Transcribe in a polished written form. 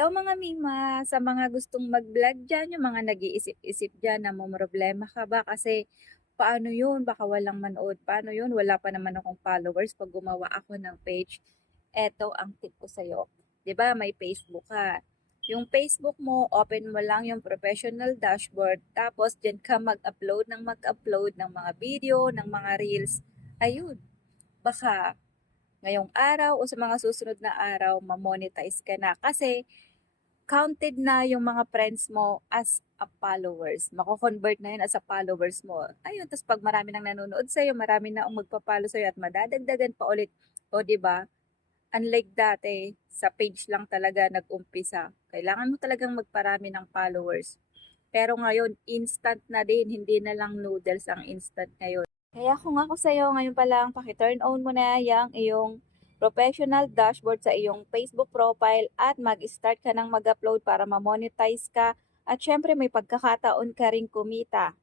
Hello mga Mima, sa mga gustong mag-vlog dyan, yung mga nag-iisip-isip dyan na problema ka ba kasi paano yun, baka walang manood, paano yun, wala pa naman akong followers pag gumawa ako ng page. Eto ang tip ko sa'yo, 'di ba may Facebook ka. Yung Facebook mo, open mo lang yung professional dashboard, tapos dyan ka mag-upload ng mga video, ng mga reels. Ayun, baka ngayong araw o sa mga susunod na araw, ma-monetize ka na kasi counted na yung mga friends mo as a followers. Mako-convert na yun as a followers mo. Ayun, tapos pag marami nang nanonood sa'yo, marami na ang magpa-follow sa'yo at madadagdagan pa ulit. O, di ba? Unlike dati, sa page lang talaga nag-umpisa. Kailangan mo talagang magparami ng followers. Pero ngayon, instant na din, hindi na lang noodles ang instant ngayon. Kaya kung ako sa'yo, ngayon pa lang, paki-turn on mo na yung iyong professional dashboard sa iyong Facebook profile at mag-start ka ng mag-upload para ma-monetize ka at syempre may pagkakataon ka ring kumita.